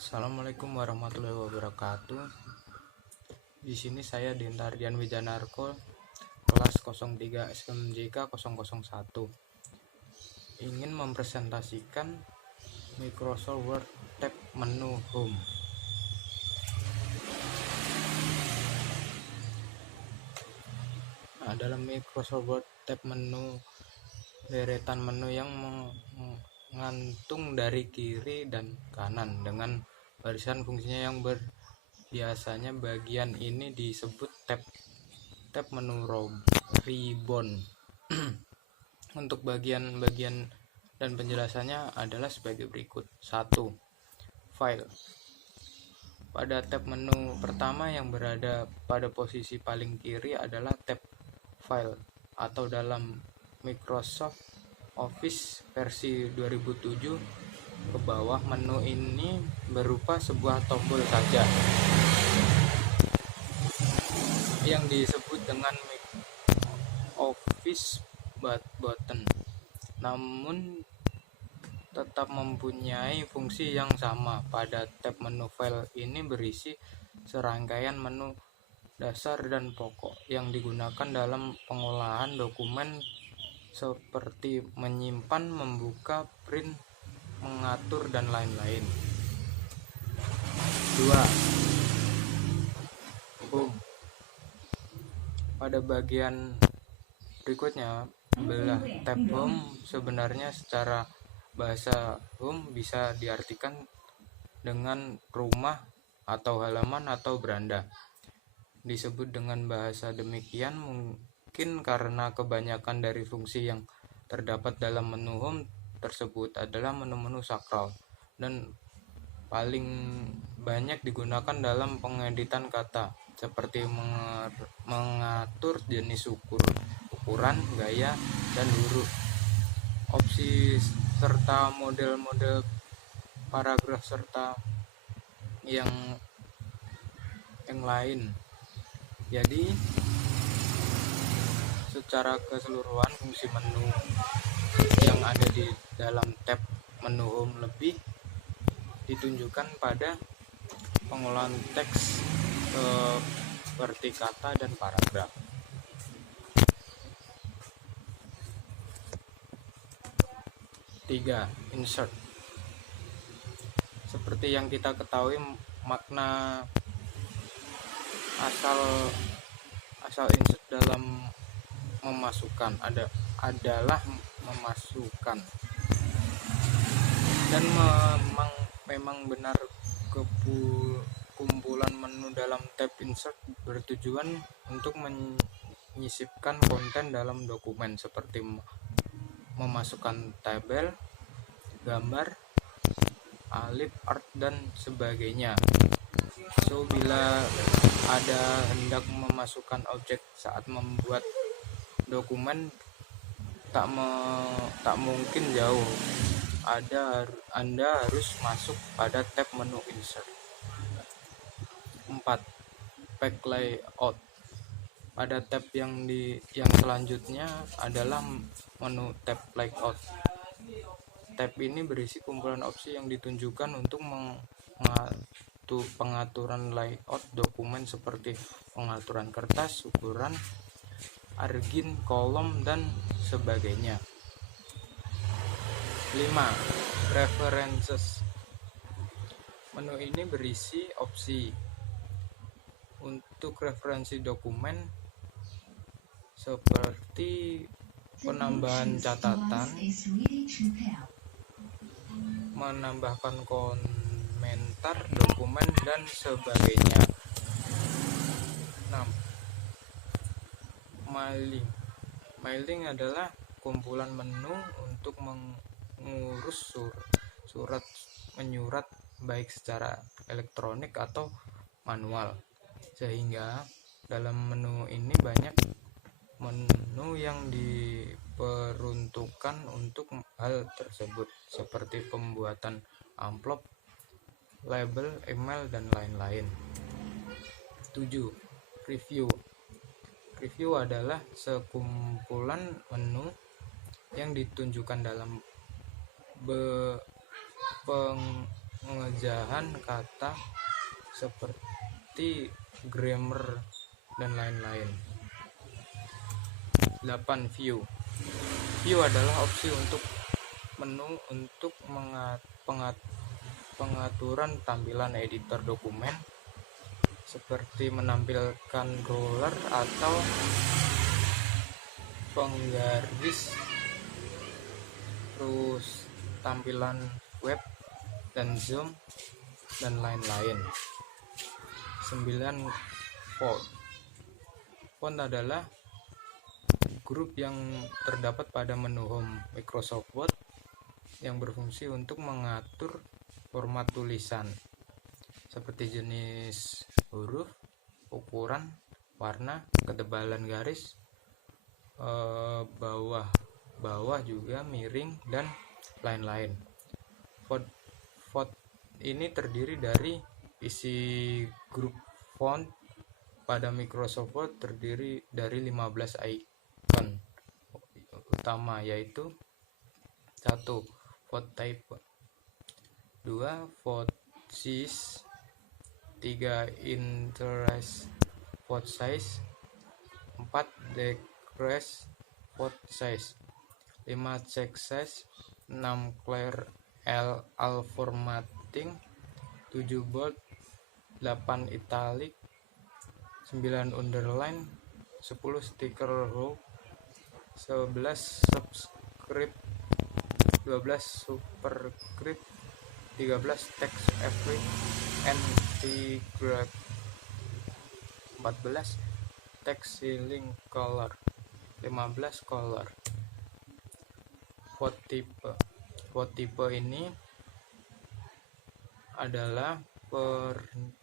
Assalamualaikum warahmatullahi wabarakatuh. Di sini saya Dintardian Wijanarko, kelas 03 SMJK 001, ingin mempresentasikan Microsoft Word tab menu Home. Nah, dalam Microsoft Word tab menu, deretan menu yang mengantung dari kiri dan kanan dengan barisan fungsinya yang biasanya bagian ini disebut tab menu ribbon. Untuk bagian-bagian dan penjelasannya adalah sebagai berikut. 1. File. Pada tab menu pertama yang berada pada posisi paling kiri adalah tab File, atau dalam Microsoft Office versi 2007 ke bawah menu ini berupa sebuah tombol saja yang disebut dengan Office button, namun tetap mempunyai fungsi yang sama. Pada tab menu File ini berisi serangkaian menu dasar dan pokok yang digunakan dalam pengolahan dokumen seperti menyimpan, membuka, print, mengatur, dan lain-lain. 2. Home. Pada bagian berikutnya, belah tab Home sebenarnya secara bahasa home bisa diartikan dengan rumah atau halaman atau beranda. Disebut dengan bahasa demikian mungkin karena kebanyakan dari fungsi yang terdapat dalam menu Home tersebut adalah menu-menu sakral dan paling banyak digunakan dalam pengeditan kata, seperti mengatur jenis ukuran, gaya, dan huruf, opsi serta model-model paragraf serta yang lain. Jadi secara keseluruhan fungsi menu yang ada di dalam tab menu Home lebih ditunjukkan pada pengolahan teks seperti kata dan paragraf. 3. Insert. Seperti yang kita ketahui, makna asal insert dalam memasukkan adalah memasukkan, dan memang benar kumpulan menu dalam tab insert bertujuan untuk menyisipkan konten dalam dokumen seperti memasukkan tabel, gambar, alif, art, dan sebagainya. So, bila ada hendak memasukkan objek saat membuat dokumen, tak mungkin jauh. Anda harus masuk pada tab menu insert. 4. Page layout. Pada tab yang selanjutnya adalah menu tab layout. Tab ini berisi kumpulan opsi yang ditunjukkan untuk pengaturan layout dokumen seperti pengaturan kertas, ukuran, argin, kolom, dan sebagainya. 5. Preferences. Menu ini berisi opsi untuk referensi dokumen seperti penambahan catatan, menambahkan komentar dokumen, dan sebagainya. 6. Mailing adalah kumpulan menu untuk mengurus menyurat baik secara elektronik atau manual, sehingga dalam menu ini banyak menu yang diperuntukkan untuk hal tersebut, seperti pembuatan amplop, label, email, dan lain-lain. 7. Review. Review adalah sekumpulan menu yang ditunjukkan dalam pengejahan kata seperti grammar dan lain-lain. 8. View. View adalah opsi untuk menu untuk pengaturan tampilan editor dokumen, seperti menampilkan ruler atau penggaris, terus tampilan web dan zoom dan lain-lain. 9. Font. Font adalah grup yang terdapat pada menu Home Microsoft Word yang berfungsi untuk mengatur format tulisan, seperti jenis huruf, ukuran, warna, ketebalan garis, bawah juga miring, dan lain-lain. Font ini terdiri dari isi grup font pada Microsoft Word terdiri dari 15 icon utama, yaitu 1. Font type, 2. Font size, 3. Interest font size, 4. Decrease font size, 5. Check size, 6. Clear all formatting, 7. Bold, 8. Italic, 9. Underline, 10. Sticker row, 11. Subscript, 12. Superscript, 13. Text effect and integrate, 14. Text ceiling color, 15. Color. Font type. Font type ini adalah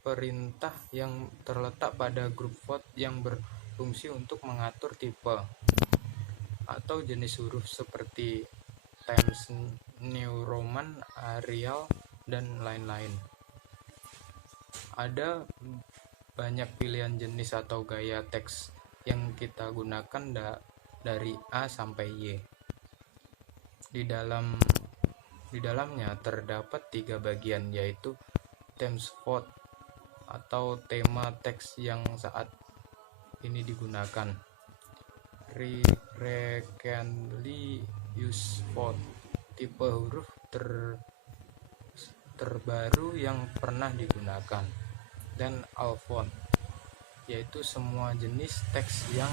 perintah yang terletak pada grup font yang berfungsi untuk mengatur tipe atau jenis huruf seperti Times New Roman, Arial, dan lain-lain. Ada banyak pilihan jenis atau gaya teks yang kita gunakan dari A sampai Y. Di dalamnya terdapat 3 bagian, yaitu themes font atau tema teks yang saat ini digunakan, frequently used font, tipe huruf terbaru yang pernah digunakan, dan all font, yaitu semua jenis teks yang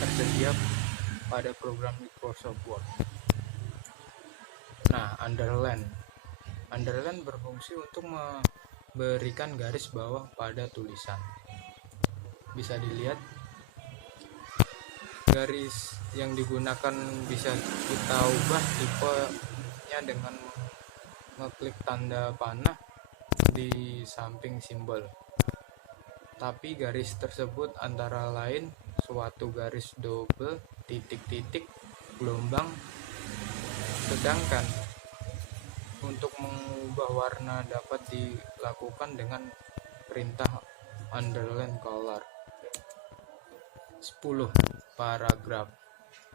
tersedia pada program Microsoft Word. Nah, underline berfungsi untuk memberikan garis bawah pada tulisan. Bisa dilihat garis yang digunakan bisa kita ubah tipenya dengan mengklik tanda panah di samping simbol. Tapi garis tersebut antara lain suatu garis double, titik-titik, gelombang. Sedangkan untuk mengubah warna dapat dilakukan dengan perintah underline color. 10. Paragraf.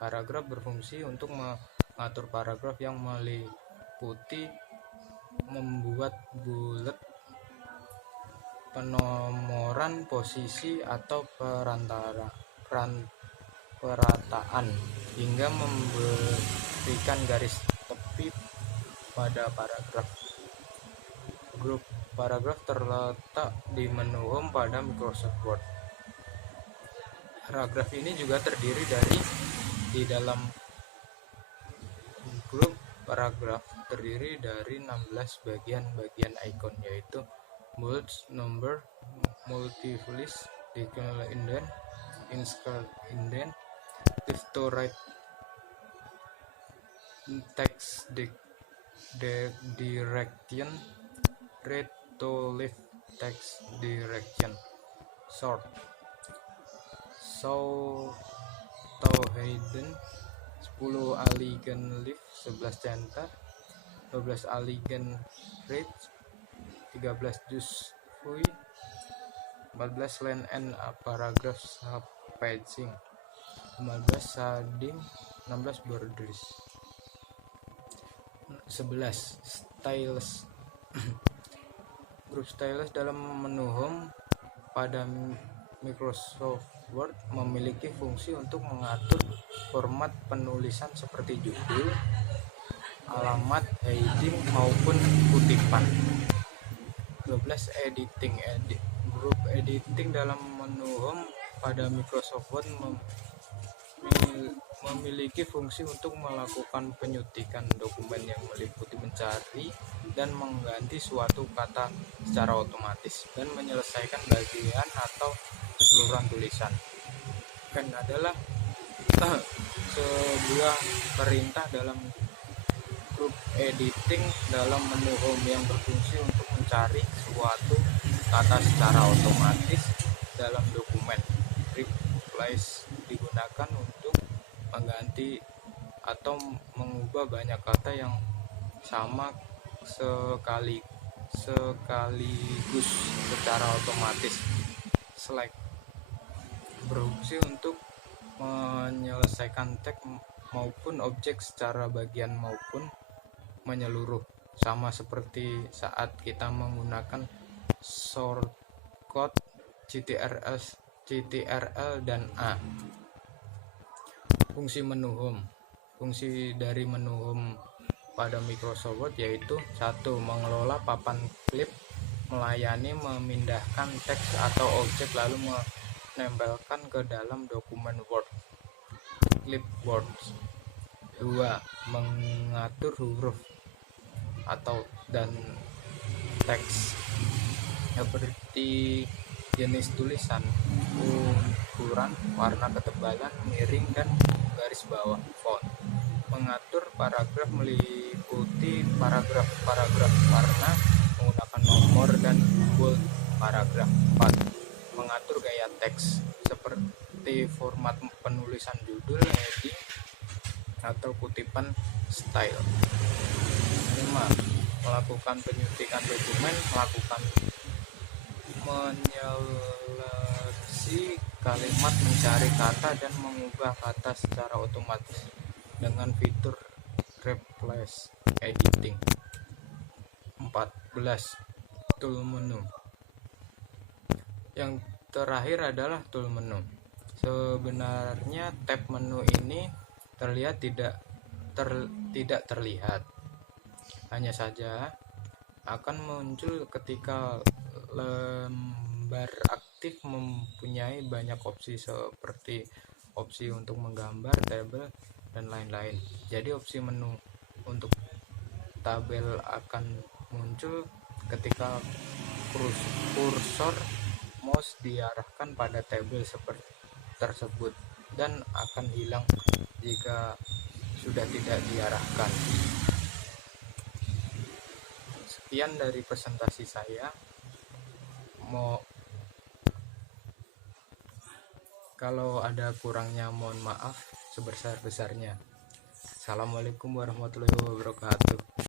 Paragraf berfungsi untuk mengatur paragraf yang meliputi membuat bulet, penomoran, posisi, atau perataan, hingga memberikan garis tepi pada paragraf. Grup paragraf terletak di menu Home pada Microsoft Word. Paragraf ini juga terdiri di dalam grup paragraf terdiri dari 16 bagian icon, yaitu bold, number, multiple, decline indent, insert indent, left to right text direction, right to left text direction, sort, show to hidden, 10 aligned left, 11 center, 12 aligned right, 13 just view, 14 line and paragraph spacing, 15 shading, 16 borders. 11 styles. Grup stylus dalam menu Home pada Microsoft Word memiliki fungsi untuk mengatur format penulisan seperti judul, alamat, heading, maupun kutipan. 12. Grup editing dalam menu Home pada Microsoft Word memiliki fungsi untuk melakukan penyuntikan dokumen yang meliputi mencari dan mengganti suatu kata secara otomatis dan menyelesaikan bagian atau keseluruhan tulisan. Kan adalah sebuah perintah dalam grup editing dalam menu Home yang berfungsi untuk mencari suatu kata secara otomatis dalam dokumen. Replace digunakan untuk mengganti atau mengubah banyak kata yang sama sekaligus secara otomatis. Select berfungsi untuk menyelesaikan teks maupun objek secara bagian maupun menyeluruh, sama seperti saat kita menggunakan shortcut CTRL dan A. Fungsi menu Home. Fungsi dari menu Home pada Microsoft Word yaitu 1. Mengelola papan klip, melayani memindahkan teks atau objek lalu menempelkan ke dalam dokumen Word. Clipboard. 2. Mengatur huruf dan teks seperti jenis tulisan, ukuran, warna, ketebalan, miring, dan garis bawah font. Mengatur paragraf meliputi paragraf warna menggunakan nomor dan bold paragraf. 4. Mengatur gaya teks seperti format penulisan judul, heading, atau kutipan style. 5. Melakukan penyuntikan dokumen, melakukan menyeleksi kalimat, mencari kata, dan mengubah kata secara otomatis dengan fitur Replace Editing. 14. Tool menu. Yang terakhir adalah tool menu. Sebenarnya tab menu ini terlihat tidak terlihat, hanya saja akan muncul ketika lembar aktif mempunyai banyak opsi seperti opsi untuk menggambar, tabel, dan lain-lain. Jadi opsi menu untuk tabel akan muncul ketika kursor mouse diarahkan pada tabel seperti tersebut dan akan hilang jika sudah tidak diarahkan. Sekian dari presentasi saya. Kalau ada kurangnya mohon maaf sebesar-besarnya. Assalamualaikum warahmatullahi wabarakatuh.